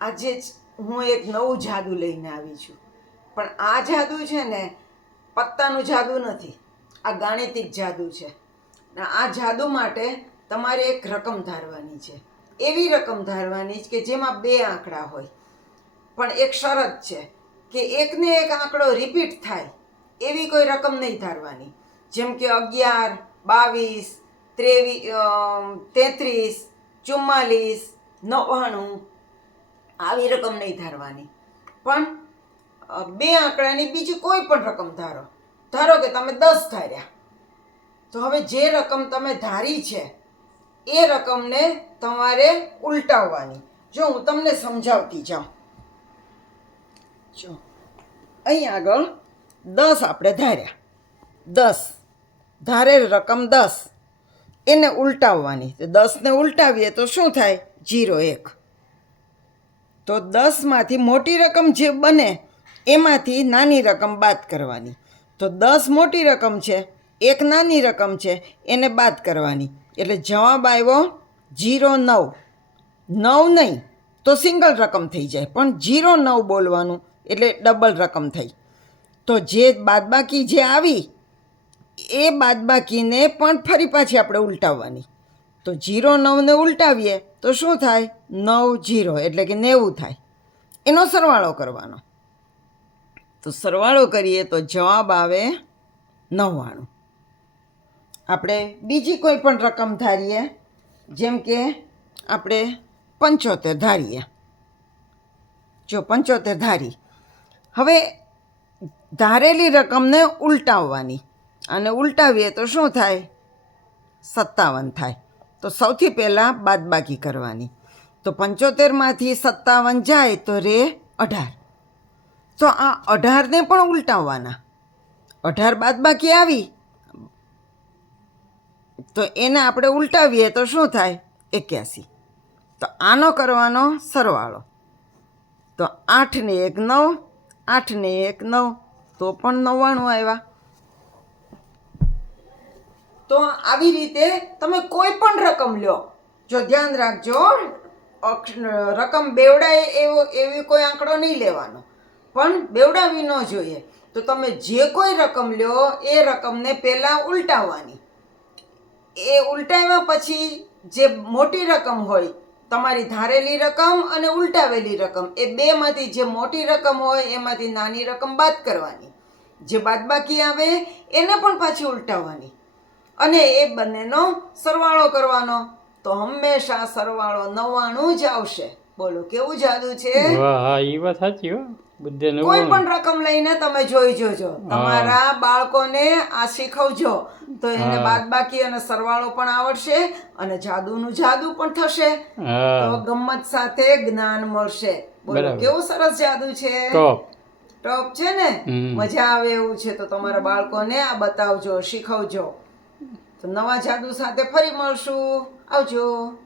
આજે જ હું એક નવું જાદુ લઈને આવી છું. પણ આ જાદુ છે ને, પત્તાનું જાદુ નથી. આ ગાણિતિક જાદુ છે. આ જાદુ માટે તમારે એક રકમ ધારવાની છે. એવી રકમ ધારવાની કે જેમાં બે આંકડા હોય. પણ એક શરત છે કે એકને એક આંકડો રિપીટ થાય, એવી કોઈ રકમ નહીં ધારવાની. જેમ કે અગિયાર, બાવીસ ત્રેવીસ તેત્રીસ, ચુમ્માલીસ, નવ્વાણું આવી રકમ નહીં ધારવાની. પણ બે આંકડાની બીજી કોઈ પણ રકમ ધારો. ધારો કે તમે દસ ધાર્યા. તો હવે જે રકમ તમે ધારી છે, એ રકમને તમારે ઉલટાવવાની. જો હું તમને સમજાવતી જાઉં. જો, અહીં આગળ દસ આપણે ધાર્યા. દસ. ધારેલ રકમ દસ. એને ઉલટાવવાની. દસને ઉલટાવીએ તો શું થાય? જીરો એક. તો દસમાંથી મોટી રકમ જે બને, એમાંથી નાની રકમ બાદ કરવાની. તો દસ મોટી રકમ છે, એક નાની રકમ છે, એને બાદ કરવાની. એટલે જવાબ આવ્યો જીરો નવ. નવ નહીં, તો સિંગલ રકમ થઈ જાય. પણ જીરો નવ બોલવાનું, એટલે ડબલ રકમ થઈ. તો જે બાદબાકી જે આવી, એ બાદબાકીને પણ ફરી પાછી આપણે ઉલટાવવાની. તો જીરો નવને ઉલટાવીએ તો શું થાય? નવ જીરો, એટલે કે નેવું થાય. એનો સરવાળો કરવાનો. તો સરવાળો કરીએ તો જવાબ આવે નવ્વાણું. આપણે બીજી કોઈ પણ રકમ ધારીએ, જેમ કે આપણે પંચોતેર ધારીએ. જો પંચોતેર ધારી, હવે ધારેલી રકમને ઉલટાવવાની. અને ઉલટાવીએ તો શું થાય? સત્તાવન થાય. તો સૌથી પહેલાં બાદબાકી કરવાની. તો પંચોતેરમાંથી સત્તાવન જાય તો રે અઢાર. તો આ અઢારને પણ ઉલટાવવાના. અઢાર બાદબાકી આવી. તો એને આપણે ઉલટાવીએ તો શું થાય? એક્યાસી. તો આનો કરવાનો સરવાળો. તો આઠને એક નવ, આઠને એક નવ, તો પણ નવ્વાણું આવ્યા. તો આવી રીતે તમે કોઈ પણ રકમ લ્યો જો ધ્યાન રાખજો રકમ બેવડાય એવો, એવી કોઈ આંકડો નહીં લેવાનો. પણ બેવડાવી ન જોઈએ. તો તમે જે કોઈ રકમ લ્યો એ રકમને પહેલાં ઉલટાવવાની. એ ઉલટાવ્યા પછી જે મોટી રકમ હોય, તમારી ધારેલી રકમ અને ઉલટાવેલી રકમ, એ બેમાંથી જે મોટી રકમ હોય, એમાંથી નાની રકમ બાદ કરવાની. જે બાદબાકી આવે, એને પણ પાછી ઉલટાવવાની. અને એ બંનેનો સરવાળો કરવાનો. તો હંમેશા સરવાળો નવ્વાણું જ આવશે. બોલો કેવું જાદુ છે? વાહ એ વાત સાચી હો. કોઈ પણ રકમ લઈને તમે જોઈ જોજો. તમારા બાળકોને આ શીખવજો. તો એને બાદબાકી અને સરવાળો પણ આવડશે અને જાદુનું જાદુ પણ થશે. તો ગમત સાથે જ્ઞાન મળશે. બોલો કેવું સરસ જાદુ છે? ટોપ. ટોપ છે ને? મજા આવે એવું છે. તો તમારા બાળકોને આ બતાવજો શીખવજો. તો નવા જાદુ સાથે ફરી મળશું. આવજો.